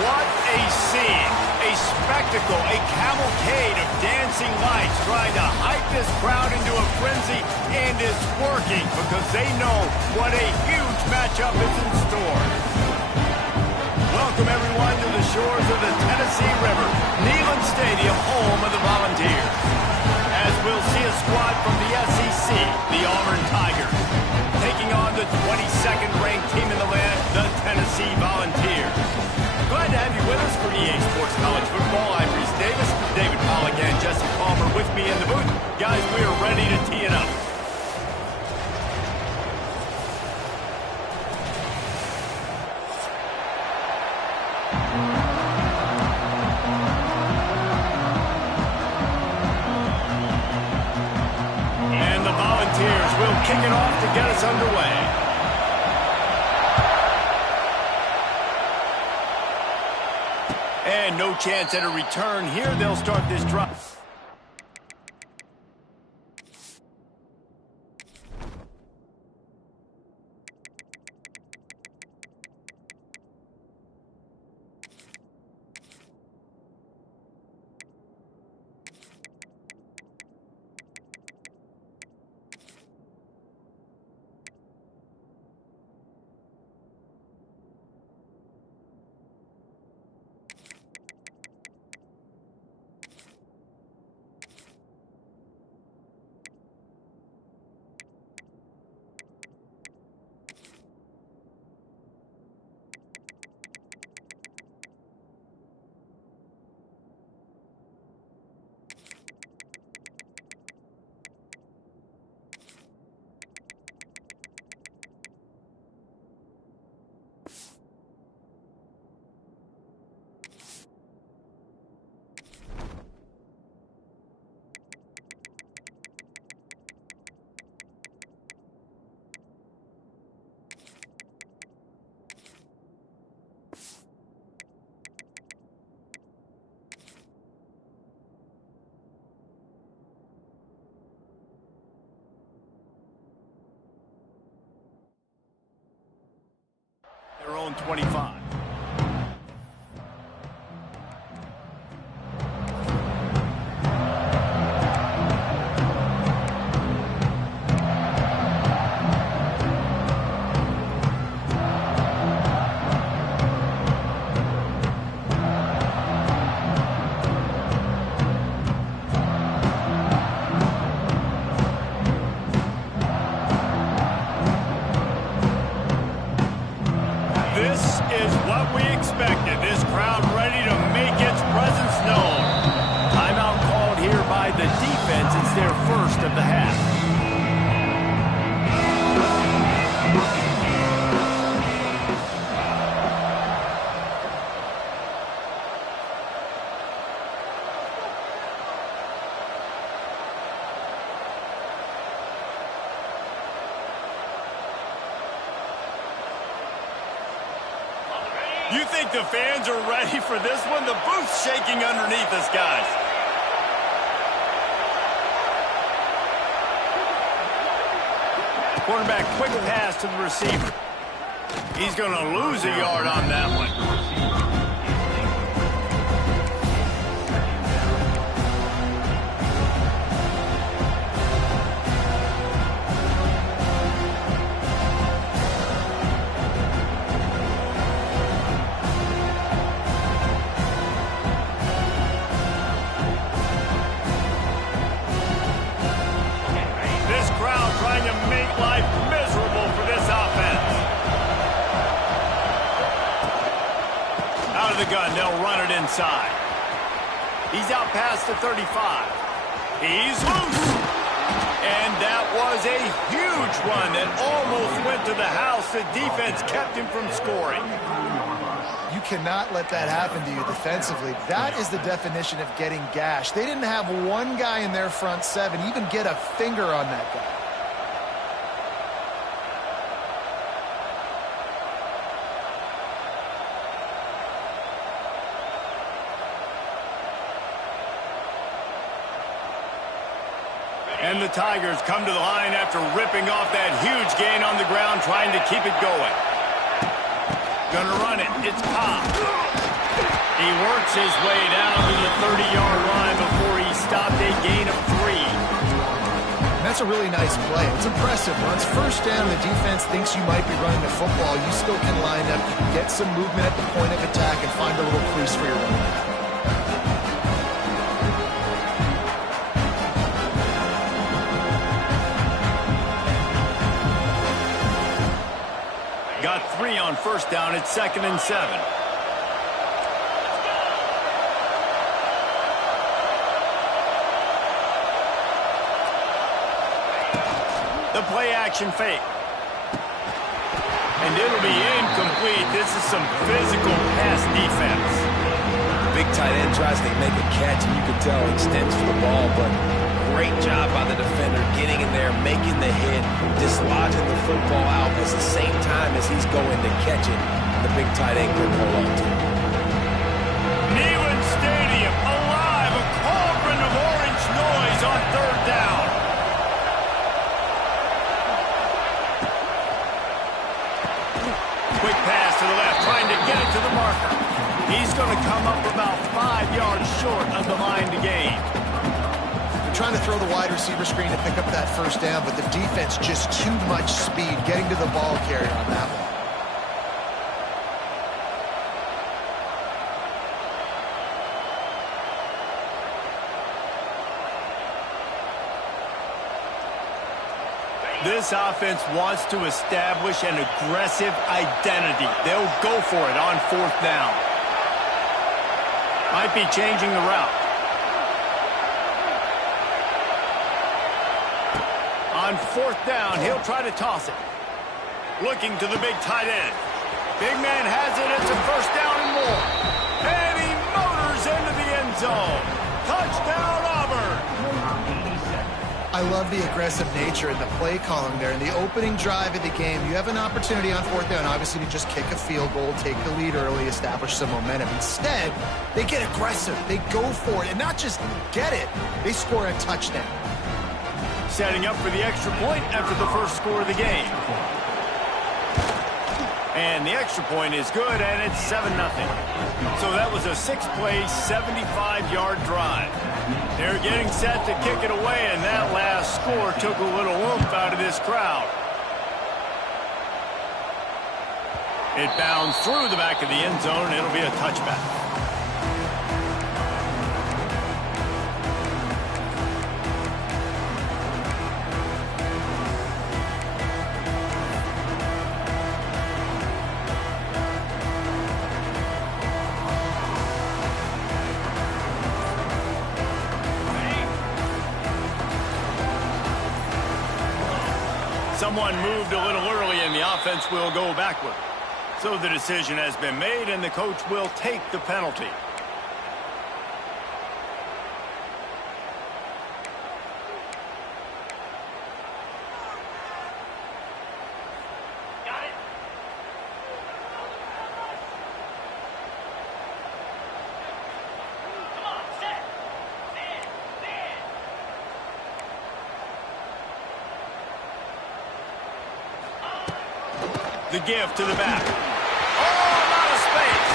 What a scene, a spectacle, a cavalcade of dancing lights trying to hype this crowd into a frenzy, and it's working because they know what a huge matchup is in store. Welcome everyone to the shores of the Tennessee River, Neyland Stadium, home of the Volunteers. As we'll see a squad from the SEC, the Auburn Tigers, taking on the 22nd ranked team in the land, the Tennessee Volunteers. Glad to have you with us for EA Sports College Football. I'm Reese Davis, David Pollack, and Jesse Palmer with me in the booth. Guys, we are ready to tee it up. And the Volunteers will kick it off to get us underway. And no chance at a return here. They'll start this drive. Their own 25. This crowd ready to make its presence known. Timeout called here by the defense. It's their first of the half. You think the fans are ready for this one? The booth's shaking underneath us, guys. Quarterback, quick pass to the receiver. He's going to lose a yard on that one. Life miserable for this offense. Out of the gun, they'll run it inside. He's out past the 35. He's loose. And that was a huge run that almost went to the house. The defense kept him from scoring. You cannot let that happen to you defensively. That is the definition of getting gashed. They didn't have one guy in their front seven even get a finger on that guy. And the Tigers come to the line after ripping off that huge gain on the ground, trying to keep it going. Gonna run it. It's Cobb. He works his way down to the 30-yard line before he stopped a gain of 3. That's a really nice play. It's impressive. Once first down, the defense thinks you might be running the football. You still can line up, you can get some movement at the point of attack, and find a little crease for your running back. Got 3 on first down. It's 2nd and 7. The play action fake. And it'll be incomplete. This is some physical pass defense. Big tight end tries to make a catch, and you can tell he extends for the ball, but great job by the defender getting in there, making the hit, dislodging the football out at the same time as he's going to catch it. The big tight end couldn't hold on to it. Neyland Stadium alive, a cauldron of orange noise on 3rd down. Quick pass to the left, trying to get it to the marker. He's going to come up about 5 yards short of the line to gain. Trying to throw the wide receiver screen to pick up that first down, but the defense just too much speed getting to the ball carrier on that one. This offense wants to establish an aggressive identity. They'll go for it on 4th down. Might be changing the route. On 4th down, he'll try to toss it. Looking to the big tight end. Big man has it. It's a first down and more. And he motors into the end zone. Touchdown, Auburn. I love the aggressive nature in the play calling there. In the opening drive of the game, you have an opportunity on 4th down, obviously, to just kick a field goal, take the lead early, establish some momentum. Instead, they get aggressive. They go for it. And not just get it, they score a touchdown. Setting up for the extra point after the first score of the game. And the extra point is good, and it's 7-0. So that was a 6-play, 75-yard drive. They're getting set to kick it away, and that last score took a little oomph out of this crowd. It bounds through the back of the end zone, and it'll be a touchback. Someone moved a little early, and the offense will go backward. So the decision has been made, and the coach will take the penalty. The give to the back. Oh, out of space.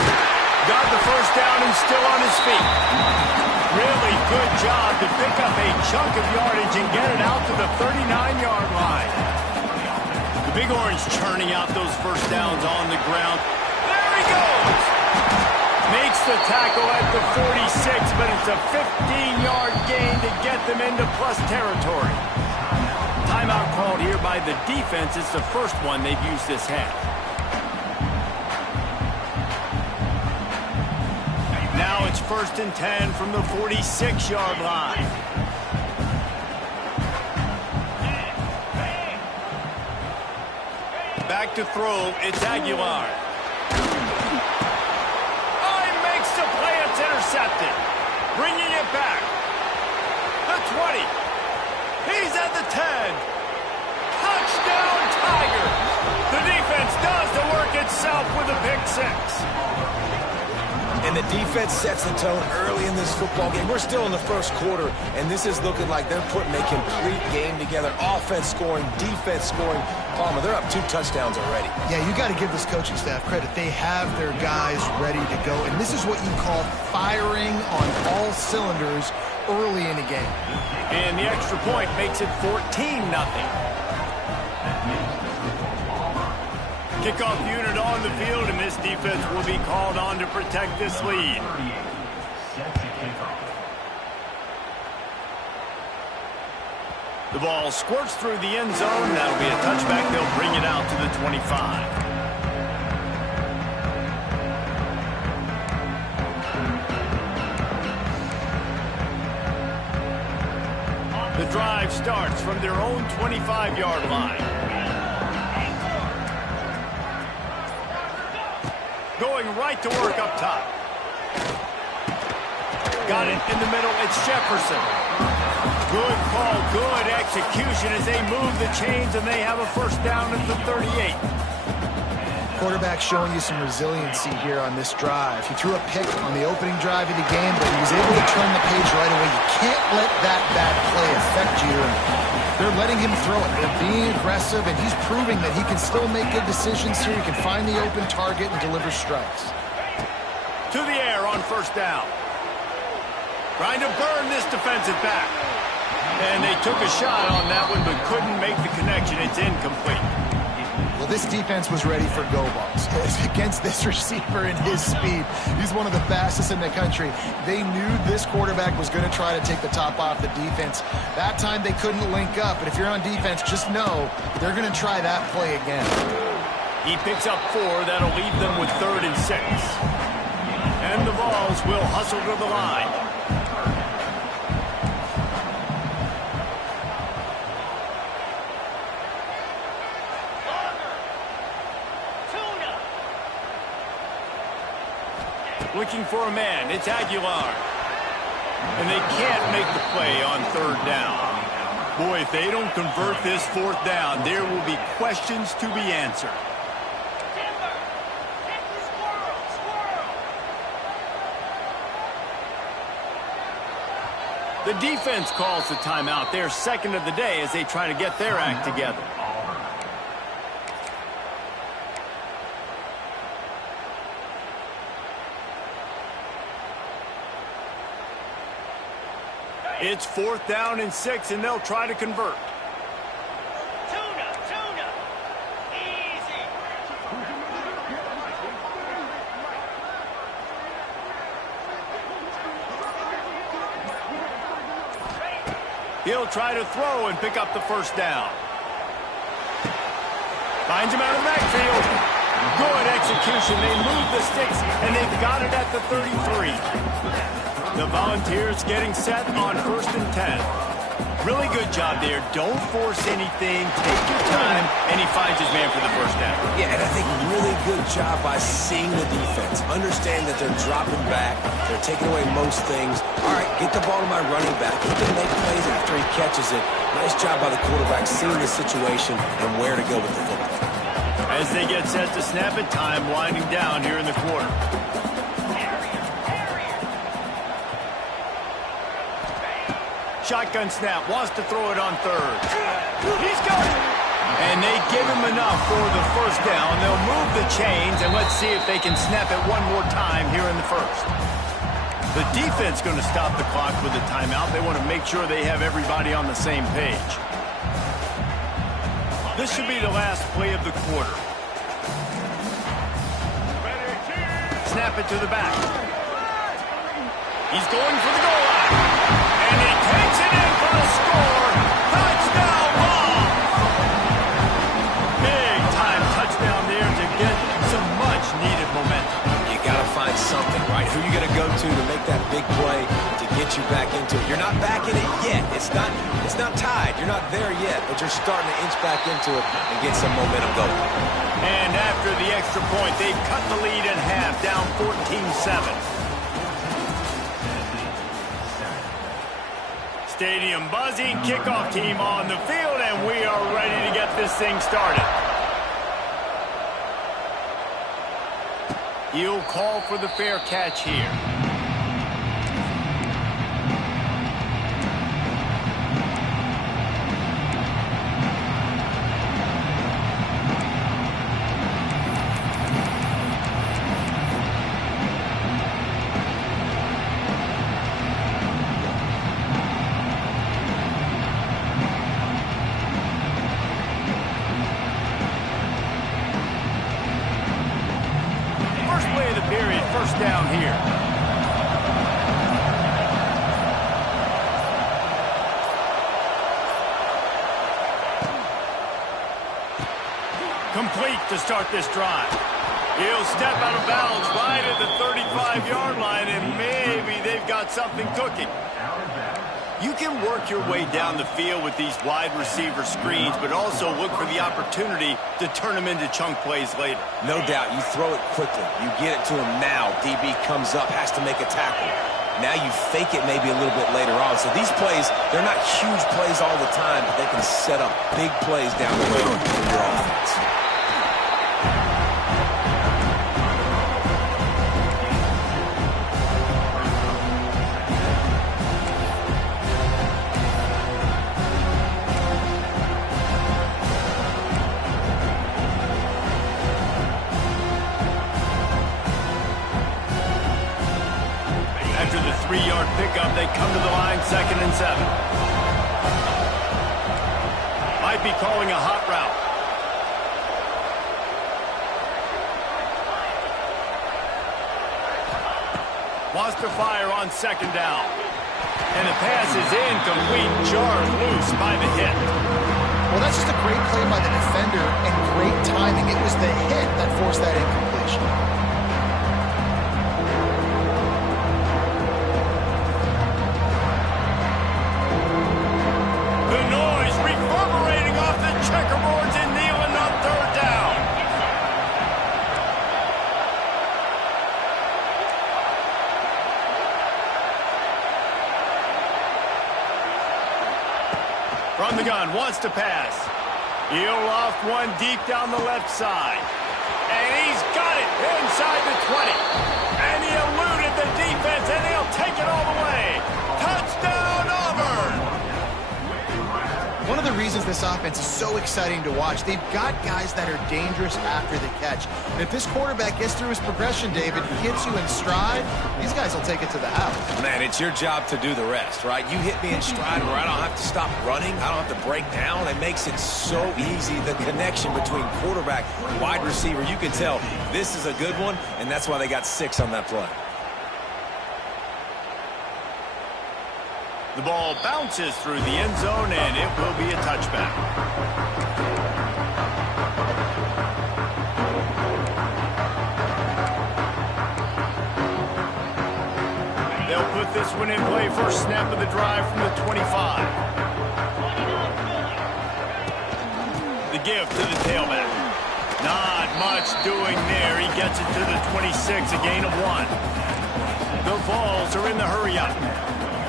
Got the first down and still on his feet. Really good job to pick up a chunk of yardage and get it out to the 39-yard line. The Big Orange churning out those first downs on the ground. There he goes. Makes the tackle at the 46, but it's a 15-yard gain to get them into plus territory. Timeout called here by the defense. It's the first one they've used this half. Now it's 1st and 10 from the 46-yard line. Back to throw. It's Aguilar. Oh, he makes the play. It's intercepted. Bringing it back. The 20. He's at the 10. Touchdown, Tigers. The defense does the work itself with a pick 6. And the defense sets the tone early in this football game. We're still in the first quarter, and this is looking like they're putting a complete game together. Offense scoring, defense scoring. Palmer, they're up 2 touchdowns already. Yeah, you got to give this coaching staff credit. They have their guys ready to go, and this is what you call firing on all cylinders early in a game. And the extra point makes it 14-0. Kickoff unit on the field, and this defense will be called on to protect this lead. The ball squirts through the end zone. That'll be a touchback. They'll bring it out to the 25. The drive starts from their own 25-yard line. Going right to work up top. Got it in the middle. It's Jefferson. Good call, good execution as they move the chains, and they have a first down at the 38. Quarterback showing you some resiliency here on this drive. He threw a pick on the opening drive of the game, but he was able to turn the page right away. You can't let that bad play affect you. And they're letting him throw it. They're being aggressive, and he's proving that he can still make good decisions here. He can find the open target and deliver strikes. To the air on first down. Trying to burn this defensive back. And they took a shot on that one, but couldn't make the connection. It's incomplete. Well, this defense was ready for go balls. Against this receiver and his speed, he's one of the fastest in the country. They knew this quarterback was going to try to take the top off the defense. That time they couldn't link up, but if you're on defense, just know they're going to try that play again. He picks up 4. That'll leave them with 3rd and 6. And the Vols will hustle to the line. Looking for a man. It's Aguilar. And they can't make the play on 3rd down. Boy, if they don't convert this 4th down, there will be questions to be answered. The defense calls the timeout. They're second of the day as they try to get their act together. It's 4th down and 6, and they'll try to convert. Tuna. Easy. He'll try to throw and pick up the first down. Finds him out of the backfield. Good execution. They move the sticks, and they've got it at the 33. The Volunteers getting set on 1st and 10. Really good job there. Don't force anything. Take your time, and he finds his man for the first down. Yeah, and I think really good job by seeing the defense. Understand that they're dropping back. They're taking away most things. All right, get the ball to my running back. He can make plays after he catches it. Nice job by the quarterback seeing the situation and where to go with the football. As they get set to snap it, time winding down here in the quarter. Shotgun snap, wants to throw it on 3rd. He's got it! And they give him enough for the first down. They'll move the chains, and let's see if they can snap it one more time here in the 1st. The defense going to stop the clock with a timeout. They want to make sure they have everybody on the same page. This should be the last play of the quarter. Snap it to the back. He's going for the goal line. And he takes it in for the score. Touchdown, Vols! Big time touchdown there to get some much needed momentum. You got to find something, right? Who you going to go to make that big play to get you back into it? You're not back in it yet. It's not tied. You're not there yet, but you're starting to inch back into it and get some momentum going. And after the extra point, they've cut the lead in half, down 14-7. Stadium buzzing, kickoff team on the field, and we are ready to get this thing started. He'll call for the fair catch here. First down here. Complete to start this drive. He'll step out of bounds right at the 35-yard line, and maybe they've got something cooking. You can work your way down the field with these wide receiver screens, but also look for the opportunity to turn them into chunk plays later. No doubt, you throw it quickly. You get it to him now. DB comes up, has to make a tackle. Now you fake it maybe a little bit later on. So these plays, they're not huge plays all the time, but they can set up big plays down the road for your offense. After the 3-yard pickup, they come to the line, 2nd and 7. Might be calling a hot route. Wants to fire on 2nd down. And the pass is incomplete, jarred loose by the hit. Well, that's just a great play by the defender and great timing. It was the hit that forced that incompletion. Checkerboards and kneeling on 3rd down. From the gun, wants to pass. He'll loft one deep down the left side. And he's got it inside the 20. And he eluded the defense, and he'll take it all the way. Touchdown, Auburn! One of the reasons this offense is so exciting to watch, they've got guys that are dangerous after the catch. And if this quarterback gets through his progression, David, he hits you in stride, these guys will take it to the house. Man, it's your job to do the rest, right? You hit me in stride where I don't have to stop running. I don't have to break down. It makes it so easy. The connection between quarterback and wide receiver, you can tell this is a good one, and that's why they got 6 on that play. The ball bounces through the end zone, and it will be a touchback. They'll put this one in play. First snap of the drive from the 25. The give to the tailback. Not much doing there. He gets it to the 26, a gain of 1. The Vols are in the hurry-up.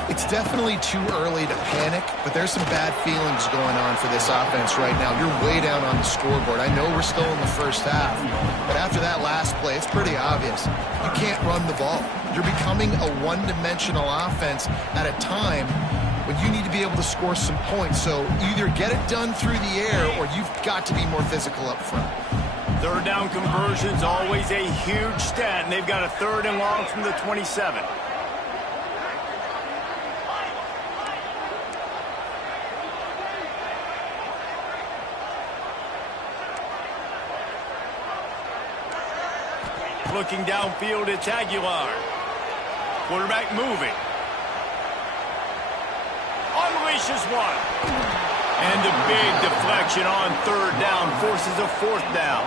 It's definitely too early to panic, but there's some bad feelings going on for this offense right now. You're way down on the scoreboard. I know we're still in the first half, but after that last play, it's pretty obvious. You can't run the ball. You're becoming a one-dimensional offense at a time when you need to be able to score some points. So either get it done through the air or you've got to be more physical up front. 3rd down conversion's always a huge stat, and they've got a 3rd and long from the 27. Looking downfield, it's Aguilar. Quarterback moving. Unleashes one. And a big deflection on 3rd down forces a 4th down.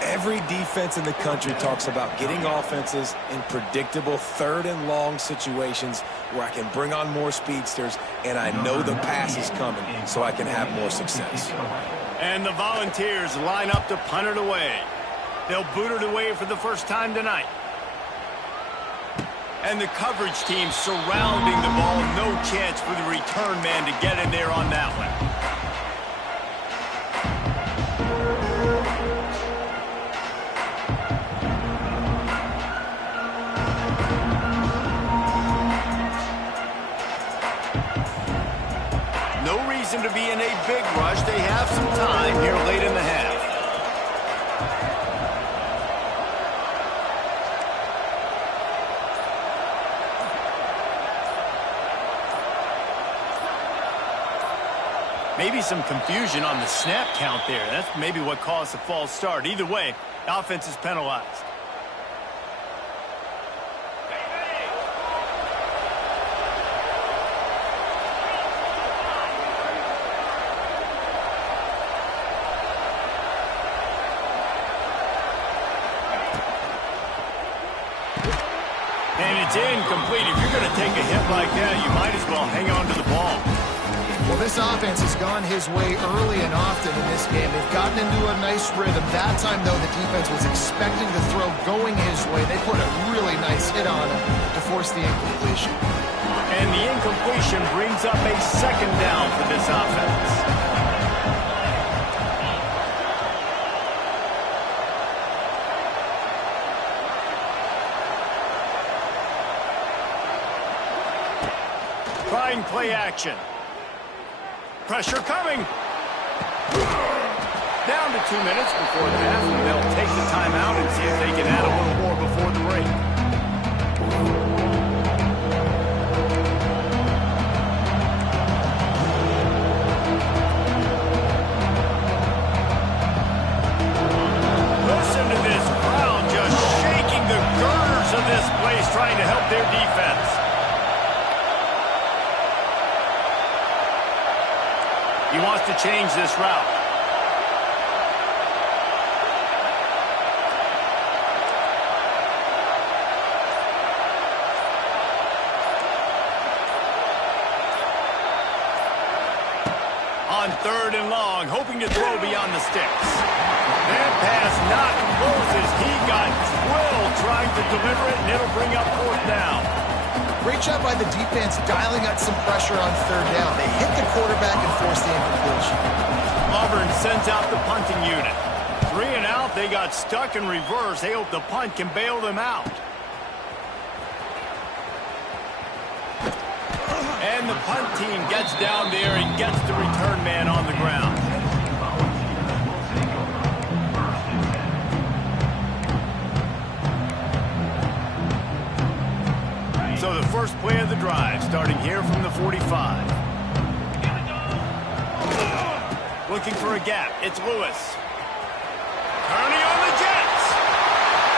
Every defense in the country talks about getting offenses in predictable 3rd and long situations where I can bring on more speedsters and I know the pass is coming so I can have more success. And the Volunteers line up to punt it away. They'll boot it away for the first time tonight. And the coverage team surrounding the ball. No chance for the return man to get in there on that one. to be in a big rush. They have some time here late in the half. Maybe some confusion on the snap count there. That's maybe what caused the false start. Either way, the offense is penalized. And it's incomplete. If you're going to take a hit like that, you might as well hang on to the ball. Well, this offense has gone his way early and often in this game. They've gotten into a nice rhythm. That time, though, the defense was expecting the throw going his way. They put a really nice hit on him to force the incompletion. And the incompletion brings up a second down for this offense. Trying play action. Pressure coming. Down to 2 minutes before the half, and they'll take the timeout and see if they can add a little more before the break. Listen to this crowd just shaking the girders of this place, trying to help their defense. He wants to change this route. On 3rd and long, hoping to throw beyond the sticks. That pass not closes. He got drilled trying to deliver it, and it'll bring up 4th down. Great job by the defense dialing up some pressure on 3rd down. They hit the quarterback and forced the incompletion. Auburn sends out the punting unit. 3 and out, they got stuck in reverse. They hope the punt can bail them out. And the punt team gets down there and gets the return man on the ground. So the first play of the drive, starting here from the 45. Looking for a gap. It's Lewis. Turning on the Jets.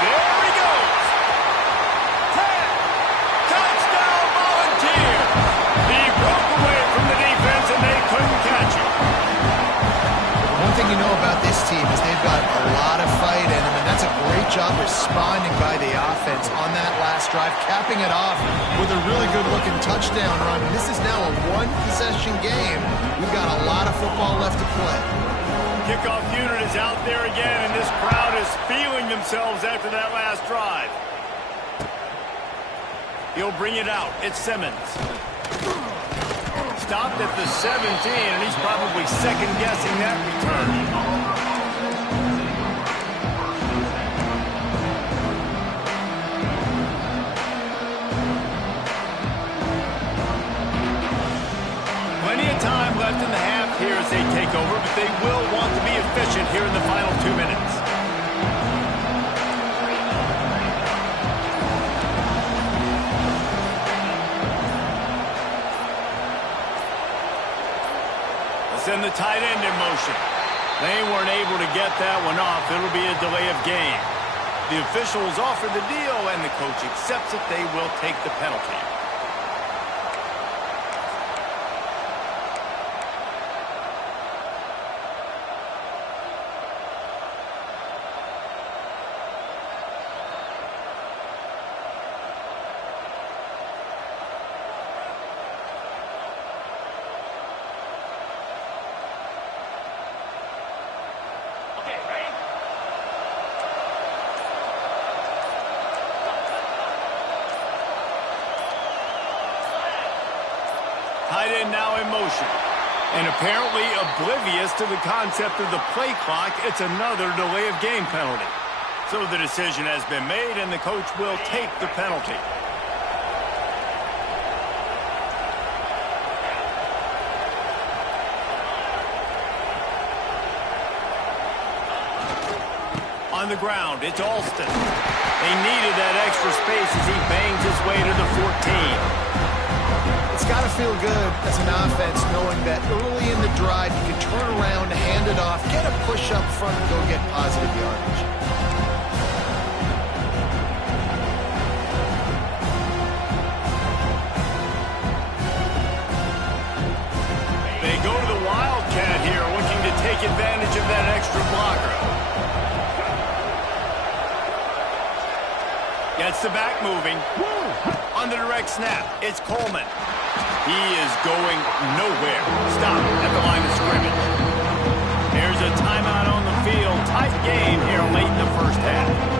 There he goes. 10. Touchdown Volunteers. He broke away from the defense and they couldn't catch him. One thing you know about this team is they've got a lot of fight in them, and that's a great job responding by the offense on that last drive, capping it off with a really good-looking touchdown run. This is now a one-possession game. We've got a lot of football left to play. Kickoff unit is out there again, and this crowd is feeling themselves after that last drive. He'll bring it out. It's Simmons. Stopped at the 17, and he's probably second-guessing that return. Plenty of time left in the half here as they take over, but they will want to be efficient here in the final 2 minutes. Send the tight end in motion. They weren't able to get that one off. It'll be a delay of game. The officials offer the deal, and the coach accepts it. They will take the penalty. Tight end now in motion. And apparently oblivious to the concept of the play clock, it's another delay of game penalty. So the decision has been made, and the coach will take the penalty. On the ground, it's Alston. They needed that extra space as he bangs his way to the 14. It's got to feel good as an offense knowing that early in the drive you can turn around, hand it off, get a push up front, and go get positive yardage. They go to the Wildcat here, looking to take advantage of that extra blocker. Gets the back moving. On the direct snap, it's Coleman. He is going nowhere. Stop at the line of scrimmage. There's a timeout on the field. Tight game here late in the first half.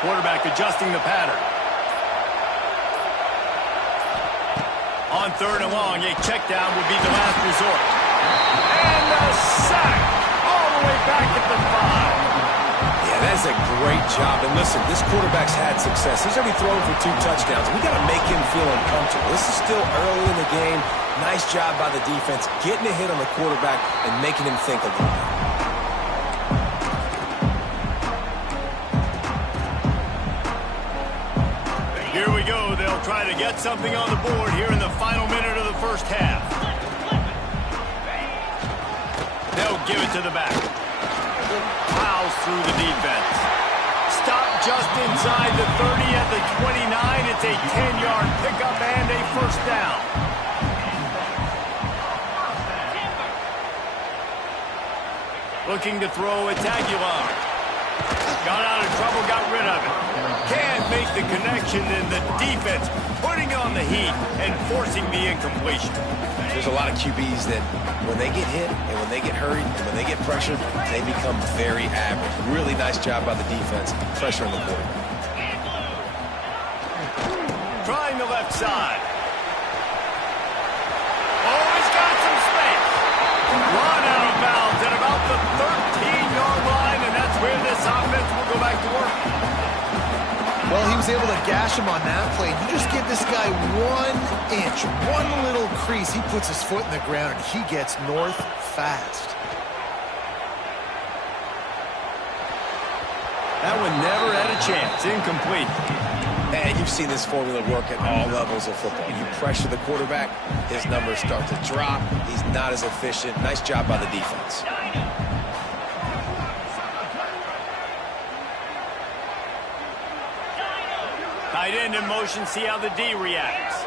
Quarterback adjusting the pattern. On third and long, a check down would be the last resort. And a sack all the way back at the 5. Yeah, that's a great job. And listen, this quarterback's had success. He's already thrown for 2 touchdowns. We got to make him feel uncomfortable. This is still early in the game. Nice job by the defense, getting a hit on the quarterback and making him think a little bit. Here we go. They'll try to get something on the board here in the final minute of the first half. They'll give it to the back. Plows through the defense. Stop just inside the 30 at the 29. It's a 10-yard pickup and a first down. Looking to throw, it's Aguilar. Got out of trouble, got rid of it. Can't make the connection, and the defense putting on the heat and forcing the incompletion. There's a lot of QBs that when they get hit and when they get hurried and when they get pressured, they become very average. Really nice job by the defense, pressuring the quarterback. Trying the left side. Oh, he's got some space. Run out of bounds at about the 13-yard line, and that's where this offense will go back to work. Well, he was able to gash him on that play. You just give this guy 1 inch, one little crease. He puts his foot in the ground, and he gets north fast. That one never had a chance. Incomplete. And you've seen this formula work at all levels of football. You pressure the quarterback, his numbers start to drop. He's not as efficient. Nice job by the defense. Tight end in motion, see how the D reacts.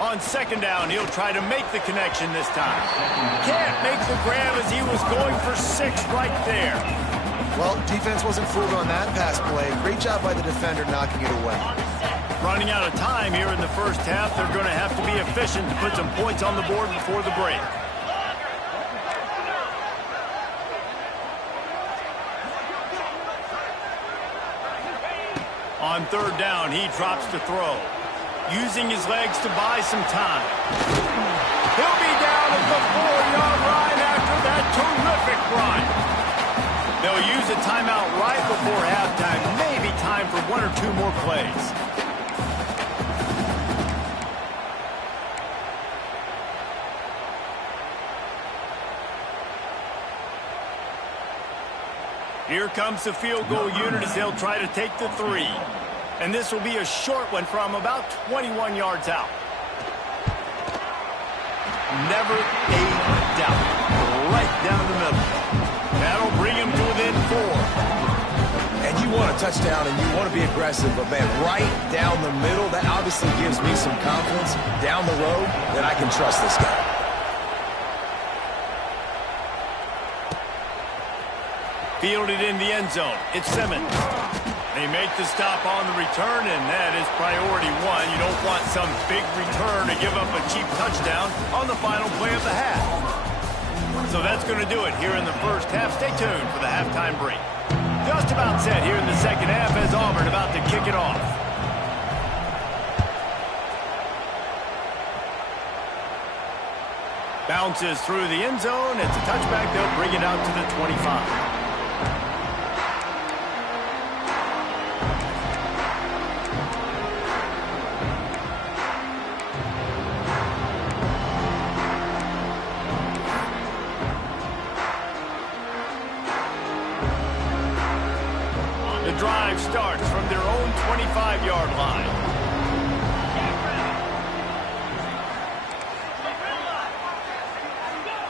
On second down, he'll try to make the connection this time. Can't make the grab as he was going for 6 right there. Well, defense wasn't fooled on that pass play. Great job by the defender knocking it away. Running out of time here in the first half, they're going to have to be efficient to put some points on the board before the break. On third down, he drops to throw. Using his legs to buy some time. He'll be down at the 4-yard line after that terrific run. They'll use a timeout right before halftime. Maybe time for 1 or 2 more plays. Here comes the field goal unit as they'll try to take the 3. And this will be a short one from about 21 yards out. Never a doubt. Right down the middle. That'll bring him to within 4. And you want a touchdown and you want to be aggressive, but man, right down the middle, that obviously gives me some confidence down the road that I can trust this guy. Fielded in the end zone. It's Simmons. They make the stop on the return, and that is priority 1. You don't want some big return to give up a cheap touchdown on the final play of the half. So that's going to do it here in the first half. Stay tuned for the halftime break. Just about set here in the second half as Auburn about to kick it off. Bounces through the end zone. It's a touchback. They'll bring it out to the 25. The drive starts from their own 25-yard line.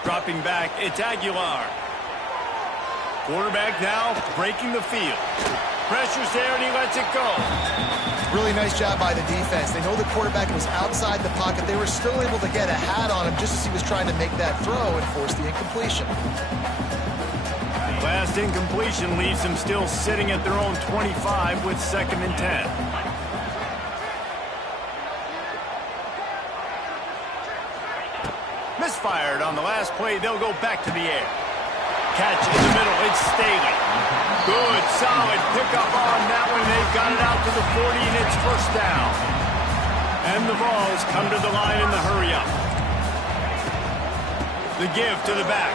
Dropping back, it's Aguilar. Quarterback now breaking the field. Pressure's there and he lets it go. Really nice job by the defense. They know the quarterback was outside the pocket. They were still able to get a hat on him just as he was trying to make that throw and force the incompletion. Last incompletion leaves them still sitting at their own 25 with 2nd and 10. Misfired on the last play. They'll go back to the air. Catch in the middle. It's Staley. Good, solid pickup on that one. They've got it out to the 40, and it's 1st down. And the Vols come to the line in the hurry-up. The give to the back.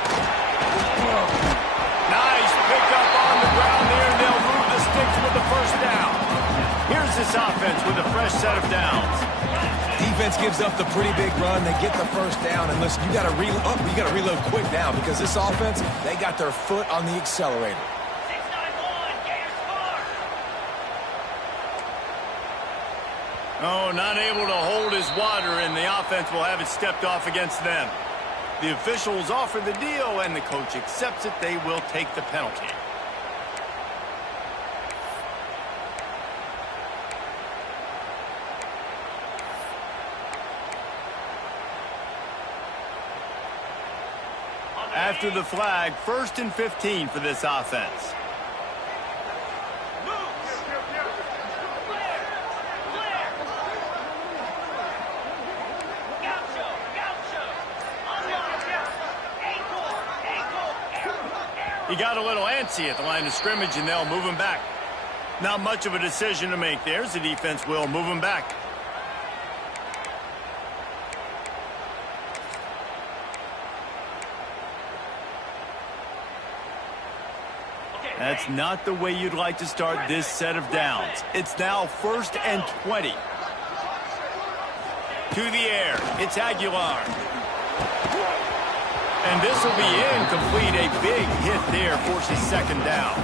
Nice pickup on the ground there. They'll move the sticks with the 1st down. Here's this offense with a fresh set of downs. Defense gives up the pretty big run. They get the 1st down. And listen, you got to reload quick now because this offense, they got their foot on the accelerator. 691, get your score. Oh, not able to hold his water, and the offense will have it stepped off against them. The officials offer the deal, and the coach accepts it. They will take the penalty. After the flag, 1st and 15 for this offense. He got a little antsy at the line of scrimmage, and they'll move him back. Not much of a decision to make there, as the defense will move him back. That's not the way you'd like to start this set of downs. It's now 1st and 20. To the air, it's Aguilar. And this will be incomplete. A big hit there forces 2nd down.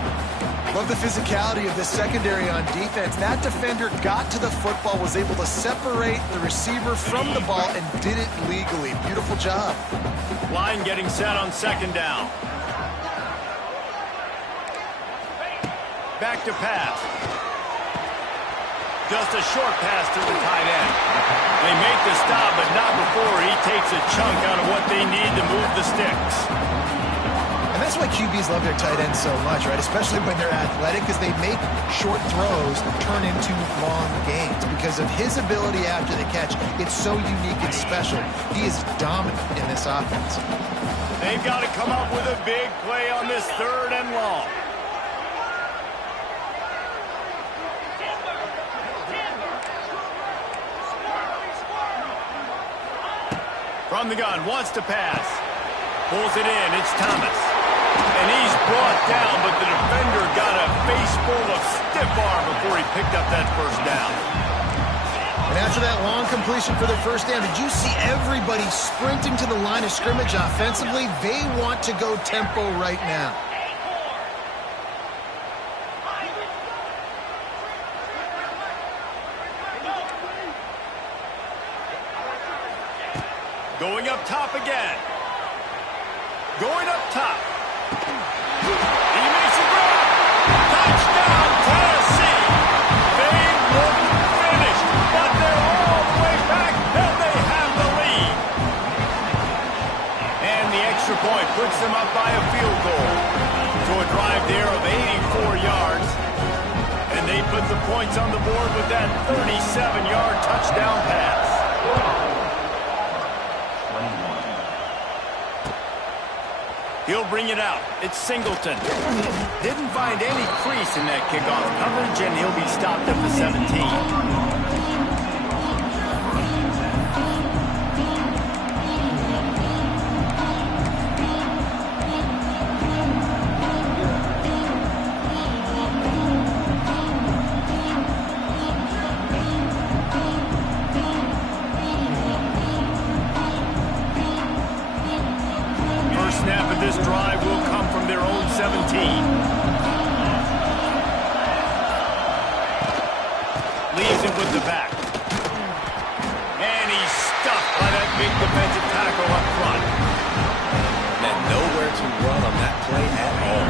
Love the physicality of this secondary on defense. That defender got to the football, was able to separate the receiver from the ball, and did it legally. Beautiful job. Line getting set on 2nd down. Back to pass. Just a short pass to the tight end. They make the stop, but not before he takes a chunk out of what they need to move the sticks. And that's why QBs love their tight ends so much, right? Especially when they're athletic, because they make short throws turn into long gains. Because of his ability after the catch, it's so unique and special. He is dominant in this offense. They've got to come up with a big play on this 3rd and long. From the gun, wants to pass. Pulls it in, it's Thomas. And he's brought down, but the defender got a face full of stiff arm before he picked up that 1st down. And after that long completion for their 1st down, did you see everybody sprinting to the line of scrimmage offensively? They want to go tempo right now. Going up top again. Going up top. He makes a grab. Touchdown, Tennessee. They look finished, but they're all the way back, and they have the lead. And the extra point puts them up by a field goal. So a drive there of 84 yards. And they put the points on the board with that 37-yard touchdown pass. He'll bring it out. It's Singleton. Didn't find any crease in that kickoff coverage, and he'll be stopped at the 17. Leaves it with the back. And he's stuffed by that big defensive tackle up front. And nowhere to run on that play at all.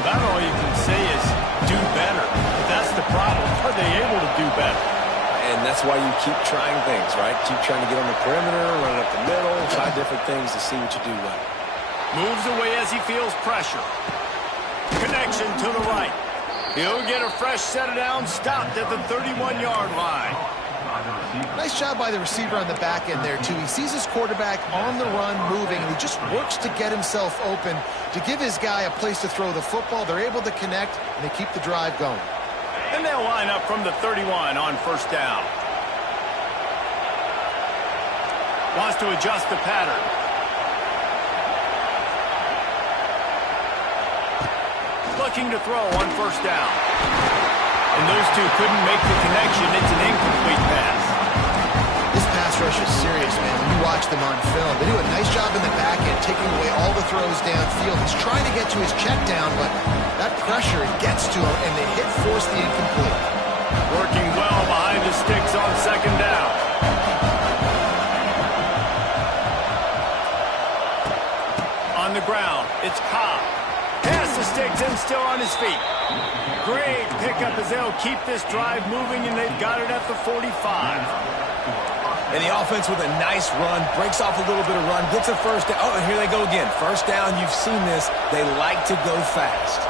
About all you can say is do better. But that's the problem. Are they able to do better? And that's why you keep trying things, right? Keep trying to get on the perimeter, run it up the middle, try different things to see what you do well. Moves away as he feels pressure. Connection to the right. He'll get a fresh set down, stopped at the 31-yard line. Nice job by the receiver on the back end there, too. He sees his quarterback on the run moving, and he just works to get himself open to give his guy a place to throw the football. They're able to connect, and they keep the drive going. And they'll line up from the 31 on first down. Wants to adjust the pattern. Looking to throw on first down. And those two couldn't make the connection. It's an incomplete pass. This pass rush is serious, man. When you watch them on film, they do a nice job in the back end, taking away all the throws downfield. He's trying to get to his check down, but that pressure gets to him, and the hit forced the incomplete. Working well behind the sticks on second down. On the ground, it's Cobb. Pass the sticks and still on his feet. Great pickup as they'll keep this drive moving, and they've got it at the 45. And the offense with a nice run, breaks off a little bit of run, gets a first down. Oh, and here they go again. First down, you've seen this. They like to go fast.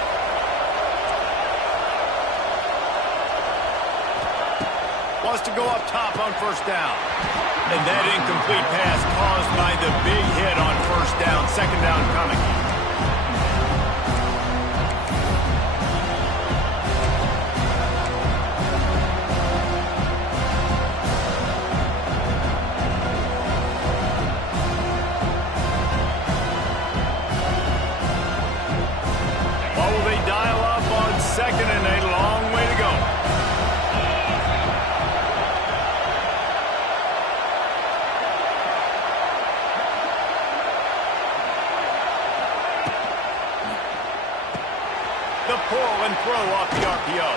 Wants to go up top on first down. And that incomplete pass caused by the big hit on first down. Second down coming. What will they dial up on second and a long way to go? The pull and throw off the RPO.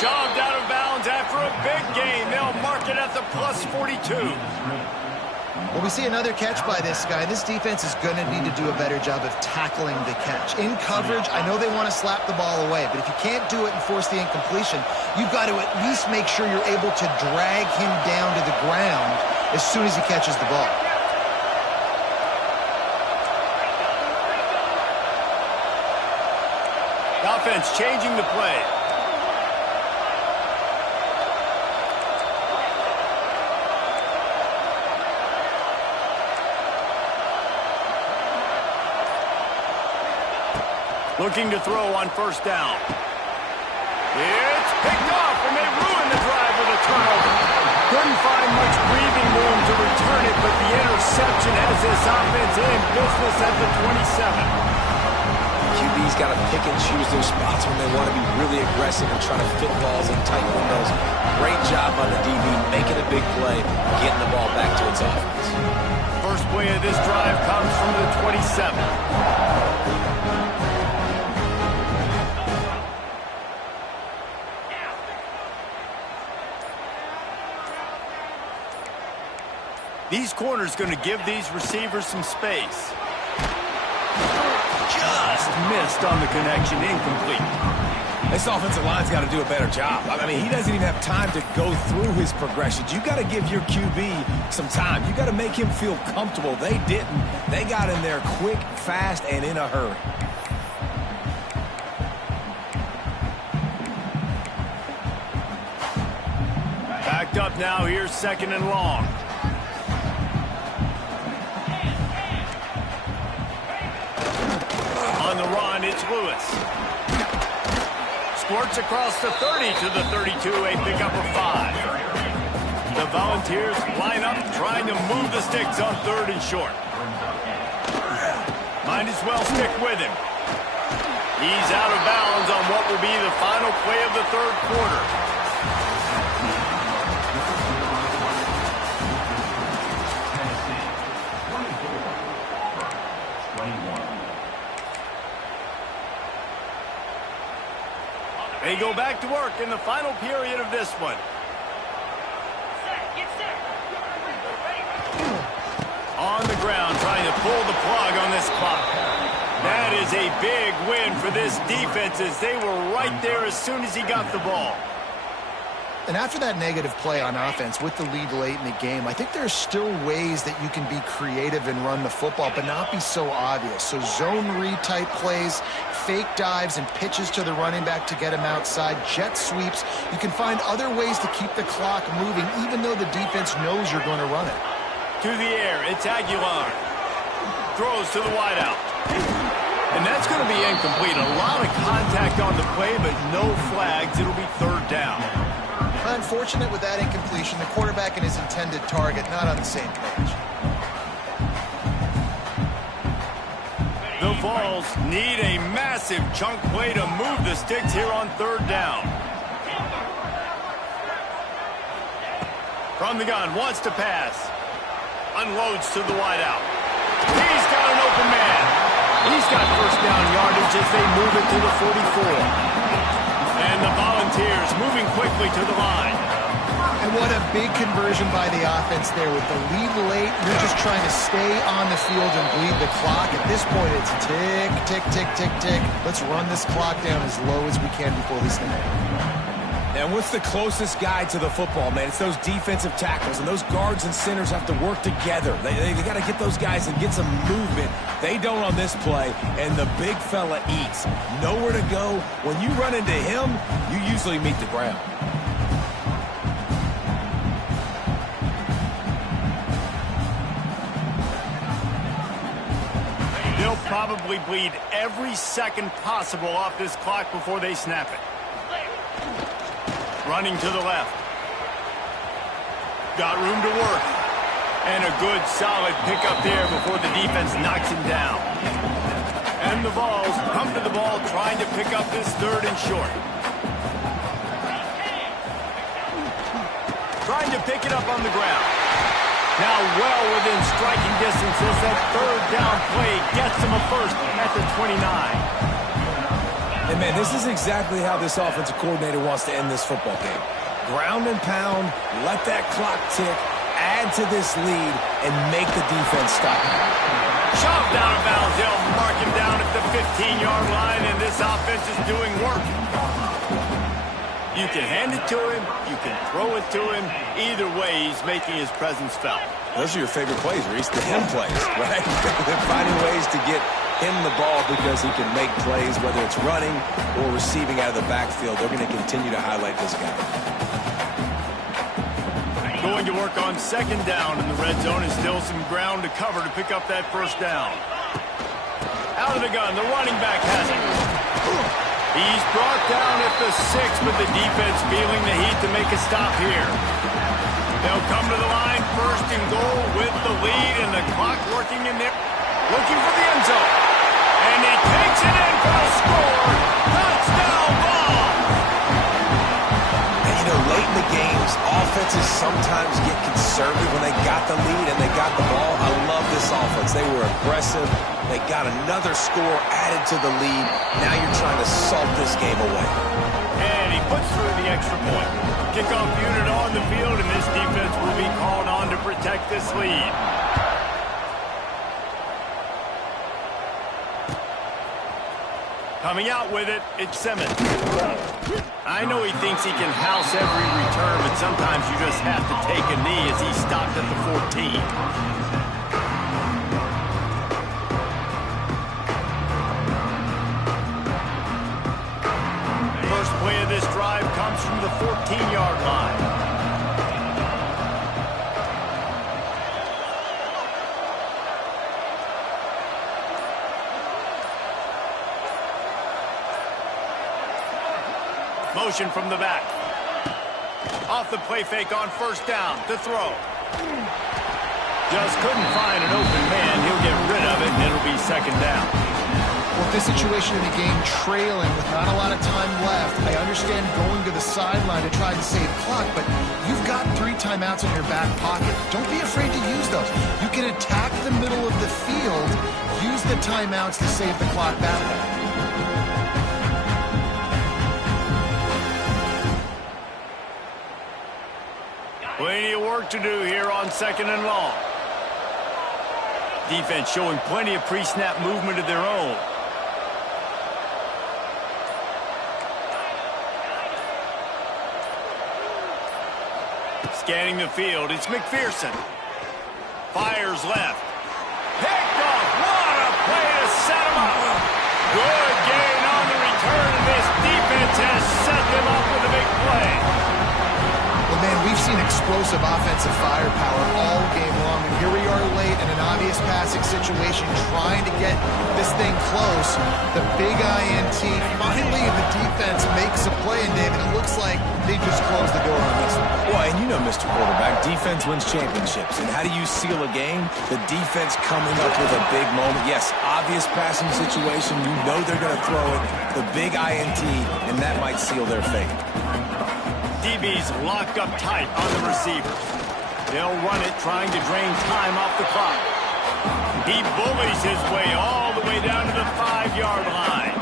Shoved out of bounds after a big gain. They'll mark it at the plus 42. Well, we see another catch by this guy. This defense is going to need to do a better job of tackling the catch. In coverage, I know they want to slap the ball away, but if you can't do it and force the incompletion, you've got to at least make sure you're able to drag him down to the ground as soon as he catches the ball. Offense changing the play. Looking to throw on first down. It's picked off, and they ruin the drive with a turnover. Couldn't find much breathing room to return it, but the interception has this offense in business at the 27. QB's got to pick and choose those spots when they want to be really aggressive and try to fit balls in tight windows. Great job by the DB, making a big play, getting the ball back to its offense. First play of this drive comes from the 27. These corners going to give these receivers some space. Just missed on the connection, incomplete. This offensive line's got to do a better job. I mean, he doesn't even have time to go through his progressions. You got to give your QB some time. You got to make him feel comfortable. They didn't. They got in there quick, fast, and in a hurry. Backed up now. Here's second and long. On the run, it's Lewis. Squirts across the 30 to the 32, a pickup of 5. The Volunteers line up, trying to move the sticks on third and short. Might as well stick with him. He's out of bounds on what will be the final play of the third quarter. They go back to work in the final period of this one. On the ground, trying to pull the plug on this clock. That is a big win for this defense as they were right there as soon as he got the ball. And after that negative play on offense with the lead late in the game, I think there's still ways that you can be creative and run the football, but not be so obvious. So zone read type plays, fake dives, and pitches to the running back to get him outside, jet sweeps. You can find other ways to keep the clock moving, even though the defense knows you're going to run it. To the air, it's Aguilar. Throws to the wideout. And that's going to be incomplete. A lot of contact on the play, but no flags. It'll be third down. Unfortunate with that incompletion. The quarterback and his intended target not on the same page. The Vols need a massive chunk play to move the sticks here on third down. From the gun, wants to pass. Unloads to the wideout. He's got an open man. He's got first down yardage as they move it to the 44. And the Volunteers moving quickly to the line. And what a big conversion by the offense there. With the lead late, you're just trying to stay on the field and bleed the clock. At this point, it's tick, tick, tick, tick, tick. Let's run this clock down as low as we can before they snap. And what's the closest guy to the football, man? It's those defensive tackles, and those guards and centers have to work together. They got to get those guys and get some movement. They don't on this play, and the big fella eats. Nowhere to go. When you run into him, you usually meet the ground. They'll probably bleed every second possible off this clock before they snap it. Running to the left. Got room to work. And a good, solid pickup there before the defense knocks him down. And the Vols come to the ball trying to pick up this third and short. Trying to pick it up on the ground. Now well within striking distance as that third down play gets him a first at the 29. And, man, this is exactly how this offensive coordinator wants to end this football game. Ground and pound, let that clock tick, add to this lead, and make the defense stop. Shoved out of bounds. They'll mark him down at the 15-yard line, and this offense is doing work. You can hand it to him. You can throw it to him. Either way, he's making his presence felt. Those are your favorite plays, Reese, the him plays, right? They're finding ways to get him the ball because he can make plays, whether it's running or receiving out of the backfield. They're going to continue to highlight this guy. Going to work on second down in the red zone, and still some ground to cover to pick up that first down. Out of the gun, the running back has it. He's brought down at the 6, but the defense feeling the heat to make a stop here. They'll come to the line, first and goal with the lead, and the clock working in there. Looking for the end zone. And he takes it in for a score. Touchdown ball. And, you know, late in the games, offenses sometimes get conservative when they got the lead and they got the ball. I love this offense. They were aggressive. They got another score added to the lead. Now you're trying to salt this game away. And he puts through the extra point. Kickoff unit on the field, and this defense will be called on to protect this lead. Coming out with it, it's Simmons. I know he thinks he can house every return, but sometimes you just have to take a knee as he stopped at the 14. First play of this drive comes from the 14-yard line. Motion from the back. Off the play fake on first down to throw. Just couldn't find an open man. He'll get rid of it, and it'll be second down. Well, this situation in the game, trailing with not a lot of time left, I understand going to the sideline to try and save clock, but you've got 3 timeouts in your back pocket. Don't be afraid to use those. You can attack the middle of the field, use the timeouts to save the clock that way. Plenty of work to do here on second and long. Defense showing plenty of pre-snap movement of their own. Scanning the field, it's McPherson. Fires left. Picked off. What a play to set him up. Good gain on the return, and this defense has set them up with a big play. Well, man, we've seen explosive offensive firepower all game long, and here we are late in an obvious passing situation trying to get this thing close. The big INT, finally the defense makes a play, and David, it looks like they just closed the door on this one. Well, and you know, Mr. Quarterback, defense wins championships. And how do you seal a game? The defense coming up with a big moment. Yes, obvious passing situation. You know they're going to throw it. The big INT, and that might seal their fate. DB's locked up tight on the receiver. They'll run it, trying to drain time off the clock. He bullies his way all the way down to the 5-yard line.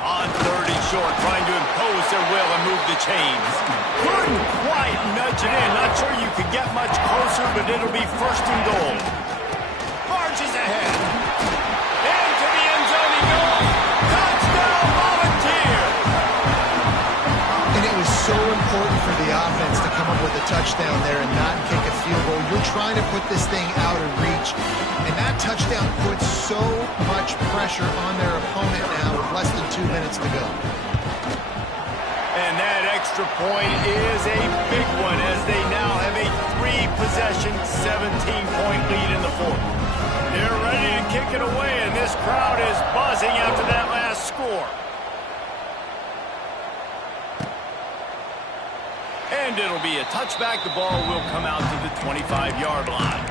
On 3rd and short, trying to impose their will and move the chains. Couldn't quite nudge it in. Not sure you could get much closer, but it'll be 1st and goal. Marches ahead. Into the end zone he goes. Touchdown, Volunteer! And it was so important for the offense to come up with a touchdown there and not kick a field goal. You're trying to put this thing out of reach, and that touchdown puts so much pressure on their opponent now with less than 2 minutes to go. And that extra point is a big one as they now have a 3-possession, 17-point lead in the 4th. They're ready to kick it away, and this crowd is buzzing after that last score. And it'll be a touchback. The ball will come out to the 25-yard line.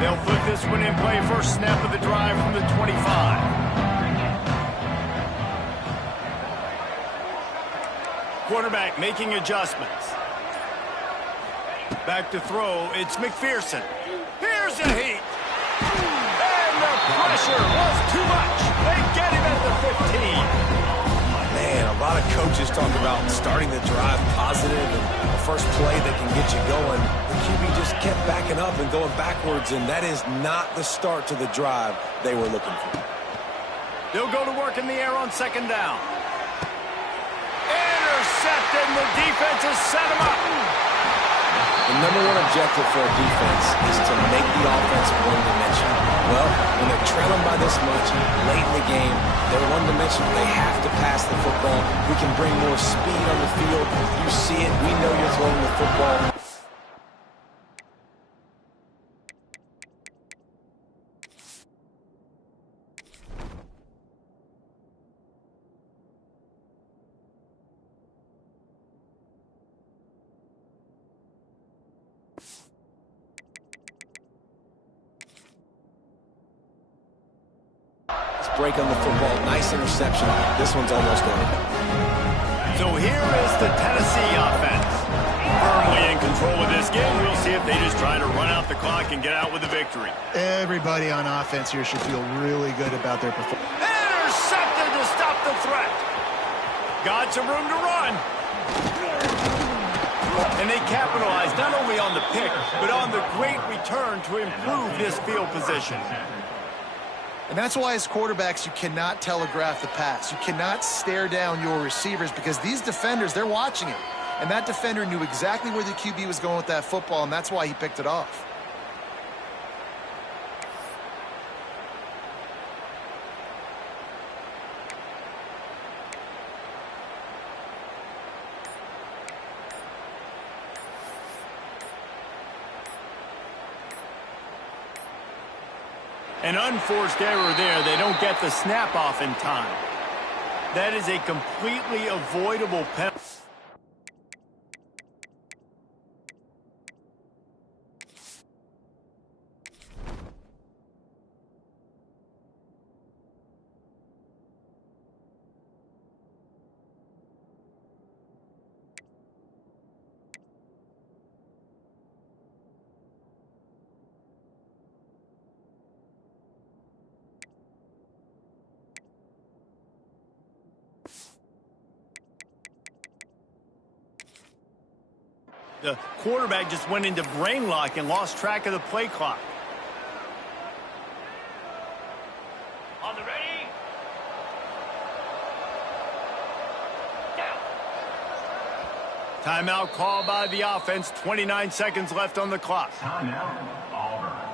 They'll put this one in play. First snap of the drive from the 25. Quarterback making adjustments. Back to throw. It's McPherson. Here's a heat. And the pressure was too much. They get him at the 15. Man, a lot of coaches talk about starting the drive positive and the first play that can get you going. The QB just kept backing up and going backwards, and that is not the start to the drive they were looking for. They'll go to work in the air on 2nd down. Intercepted, and the defense has set him up. The number one objective for a defense is to make the offense one-dimensional. Well, when they're trailing by this much, late in the game, they're one-dimensional. They have to pass the football. We can bring more speed on the field. You see it. We know you're throwing the football. Break on the football. Nice interception. This one's almost over. So here is the Tennessee offense. Firmly in control of this game. We'll see if they just try to run out the clock and get out with a victory. Everybody on offense here should feel really good about their performance. Intercepted to stop the threat. Got some room to run. And they capitalized not only on the pick, but on the great return to improve this field position. And that's why as quarterbacks, you cannot telegraph the pass. You cannot stare down your receivers because these defenders, they're watching it. And that defender knew exactly where the QB was going with that football, and that's why he picked it off. An unforced error there. They don't get the snap off in time. That is a completely avoidable penalty. The quarterback just went into brain lock and lost track of the play clock. On the ready. Timeout called by the offense. 29 seconds left on the clock. Timeout, Auburn.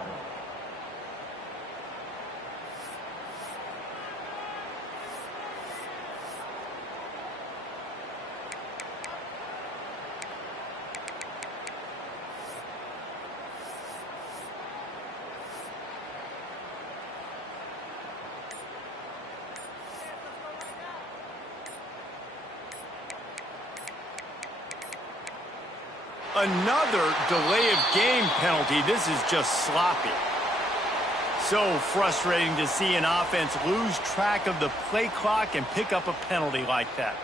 Another delay of game penalty. This is just sloppy. So frustrating to see an offense lose track of the play clock and pick up a penalty like that.